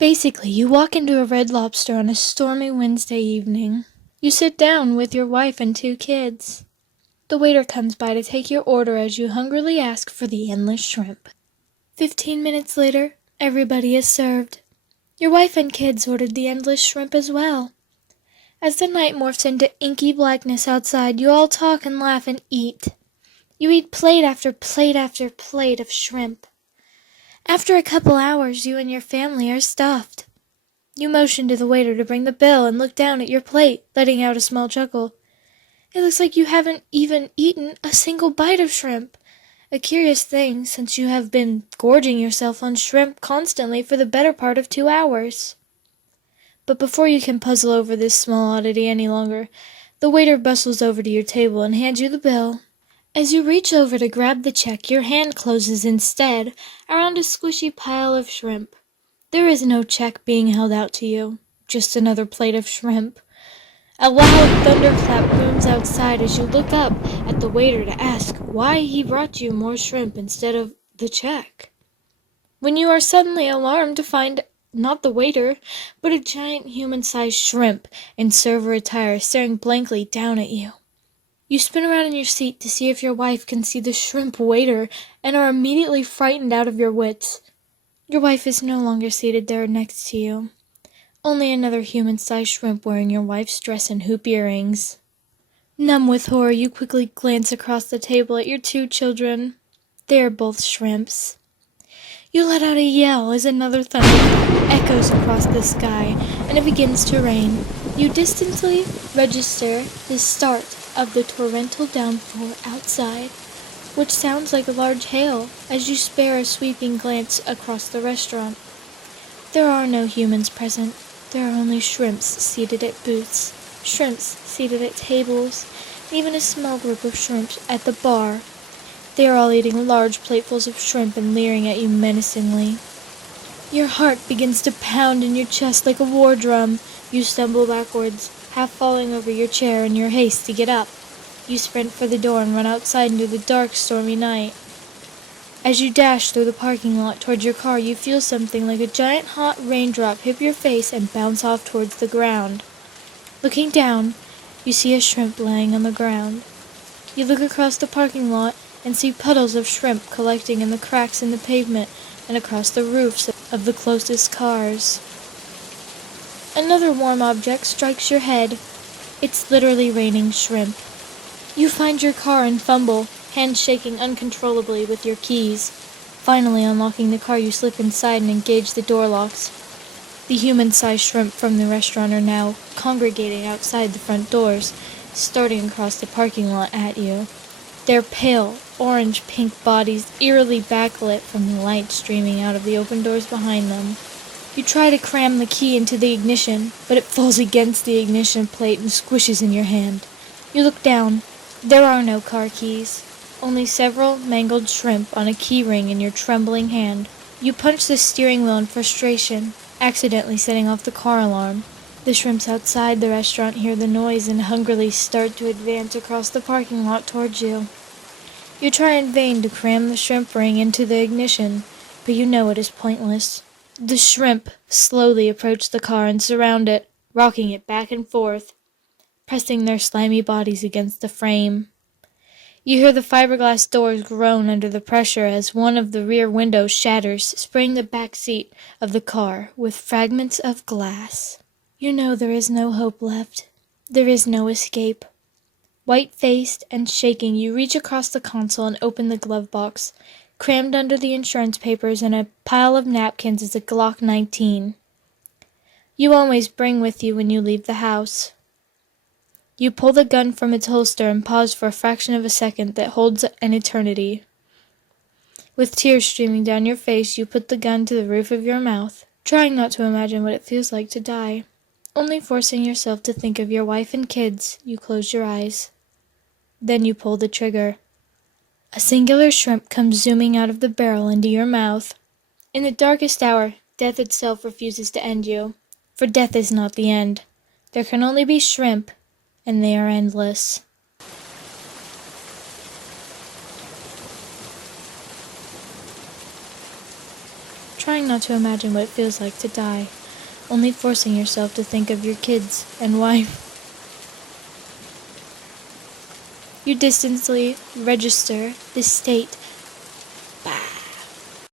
Basically, you walk into a Red Lobster on a stormy Wednesday evening. You sit down with your wife and 2 kids. The waiter comes by to take your order as you hungrily ask for the endless shrimp. 15 minutes later, everybody is served. Your wife and kids ordered the endless shrimp as well. As the night morphs into inky blackness outside, you all talk and laugh and eat. You eat plate after plate after plate of shrimp. After a couple hours, you and your family are stuffed. You motion to the waiter to bring the bill and look down at your plate, letting out a small chuckle. It looks like you haven't even eaten a single bite of shrimp. A curious thing, since you have been gorging yourself on shrimp constantly for the better part of 2 hours. But before you can puzzle over this small oddity any longer, the waiter bustles over to your table and hands you the bill. As you reach over to grab the check, your hand closes instead around a squishy pile of shrimp. There is no check being held out to you, just another plate of shrimp. A loud thunderclap booms outside as you look up at the waiter to ask why he brought you more shrimp instead of the check. When you are suddenly alarmed to find not the waiter, but a giant human-sized shrimp in server attire staring blankly down at you. You spin around in your seat to see if your wife can see the shrimp waiter and are immediately frightened out of your wits. Your wife is no longer seated there next to you. Only another human-sized shrimp wearing your wife's dress and hoop earrings. Numb with horror, you quickly glance across the table at your 2 children. They are both shrimps. You let out a yell as another thunder echoes across the sky, and it begins to rain. You distantly register the start of the torrential downpour outside, which sounds like a large hail as you spare a sweeping glance across the restaurant. There are no humans present. There are only shrimps seated at booths, shrimps seated at tables, and even a small group of shrimps at the bar. They are all eating large platefuls of shrimp and leering at you menacingly. Your heart begins to pound in your chest like a war drum. You stumble backwards, half falling over your chair in your haste to get up. You sprint for the door and run outside into the dark, stormy night. As you dash through the parking lot towards your car, you feel something like a giant hot raindrop hit your face and bounce off towards the ground. Looking down, you see a shrimp laying on the ground. You look across the parking lot and see puddles of shrimp collecting in the cracks in the pavement and across the roofs of the closest cars. Another warm object strikes your head. It's literally raining shrimp. You find your car and fumble, hands shaking uncontrollably with your keys. Finally unlocking the car, you slip inside and engage the door locks. The human-sized shrimp from the restaurant are now congregating outside the front doors, starting across the parking lot at you. Their pale, orange-pink bodies eerily backlit from the light streaming out of the open doors behind them. You try to cram the key into the ignition, but it falls against the ignition plate and squishes in your hand. You look down. There are no car keys, only several mangled shrimp on a key ring in your trembling hand. You punch the steering wheel in frustration, accidentally setting off the car alarm. The shrimps outside the restaurant hear the noise and hungrily start to advance across the parking lot towards you. You try in vain to cram the shrimp ring into the ignition, but you know it is pointless. The shrimp slowly approach the car and surround it, rocking it back and forth, pressing their slimy bodies against the frame. You hear the fiberglass doors groan under the pressure as one of the rear windows shatters, spraying the back seat of the car with fragments of glass. You know there is no hope left. There is no escape. White-faced and shaking, you reach across the console and open the glove box. Crammed under the insurance papers and a pile of napkins is a Glock 19. You always bring with you when you leave the house. You pull the gun from its holster and pause for a fraction of a second that holds an eternity. With tears streaming down your face, you put the gun to the roof of your mouth, trying not to imagine what it feels like to die. Only forcing yourself to think of your wife and kids, you close your eyes. Then you pull the trigger. A singular shrimp comes zooming out of the barrel into your mouth. In the darkest hour, death itself refuses to end you, for death is not the end. There can only be shrimp, and they are endless. trying not to imagine what it feels like to die, only forcing yourself to think of your kids and wife. You distantly register the state